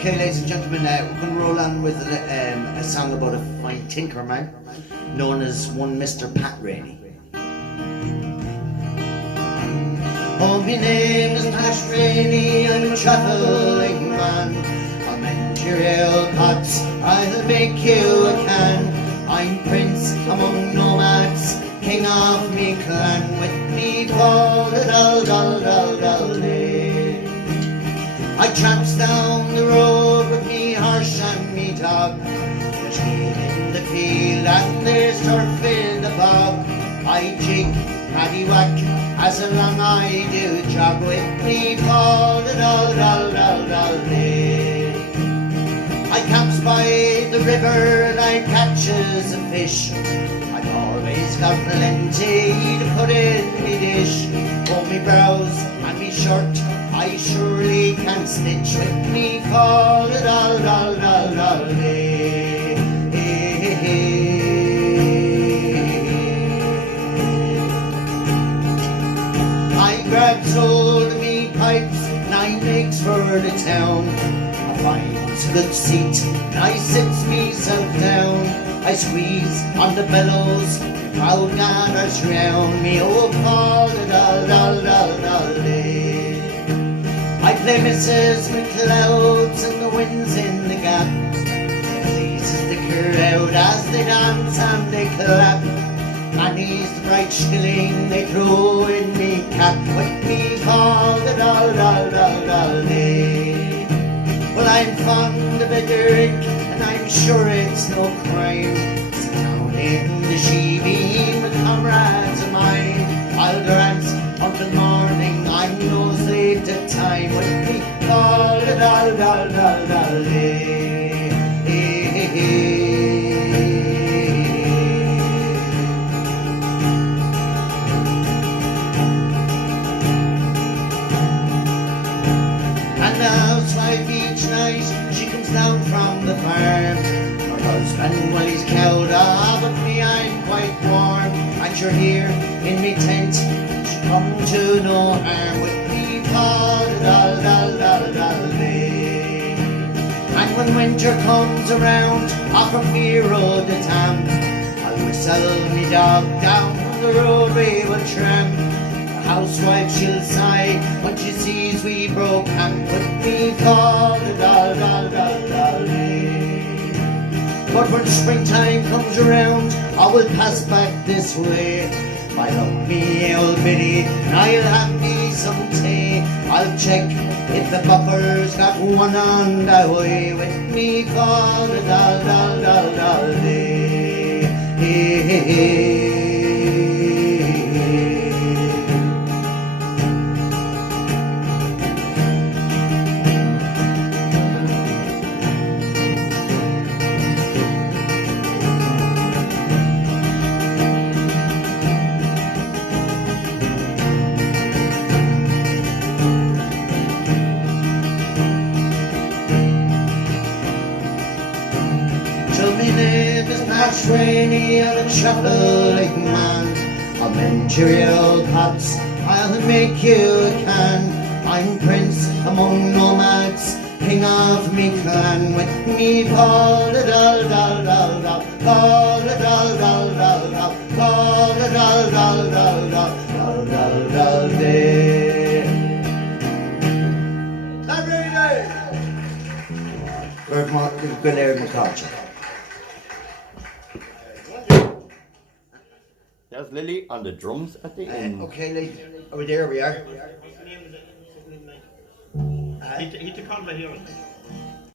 Okay, ladies and gentlemen, we're going to roll on with a song about a fine tinker man known as one Mr. Pat Rainey. Oh, my name is Pat Rainey, I'm a travelling man. I'll mend your ale pots, I'll make you a can. I'm prince among nomads, king of me clan. With me Paul, dal dal dal dal day. I tramps down the road with me horse and me dog. There's hay in the field and there's turf in the bog. I jig, paddywhack, as along I do jog. With me Paul, dal dal dal dal day. I camps by the river and I catches a fish. I've always got plenty to put in me dish. Oh, me brows and me shirt I surely can stitch. With me fall dal dal dal dal day. I grabs hold of me pipes and I makes for the town. I finds a good seat and I sits myself down. I squeeze on the bellows, the crowd gathers round me. Oh, Paul dal dal dal dal day. I play Mrs. McLeod's and the winds in the gap. It pleases the crowd as they dance and they clap. Manny's the bright shilling they throw in me cap. With me call the dal dal dal dal day. Well, I'm fond of a drink and I'm sure it's no crime. Sit down in the she-beam with comrades of mine. I'll dance until morning, I'm no slave to time. With me call the dal dal dal dal day. And the housewife each night, she comes down from the farm. Her husband, well, he's cowed off, but me, I'm quite warm. And you're here in me tent, she come to no harm. With me call the dal dal dal dal day. And when winter comes around, off from me road to Tam, I'll whistle me dog down the road we will tramp. The housewife she'll sigh when she sees we broke camp. With me call the dal dal dal dal day. But when springtime comes around, I will pass back this way. I'll up me old biddy and I'll have me some tea. I'll check if the buffer's got one on the way. With me call the dal dal dal dal day. Hey, hey, hey. My name is Pat Rainey, I'm a travelling man. I'll mend your old pots, I'll make you a can. I'm prince among nomads, king of me clan. With me Paul the dal dal dal dal, Paul the dal dal dal dal, Paul the dal dal dal dal, dal dal dal day. Pat Rainey! Good air in the culture. There's Lily on the drums at the end. Okay, are we there? We are. He took on my hearing.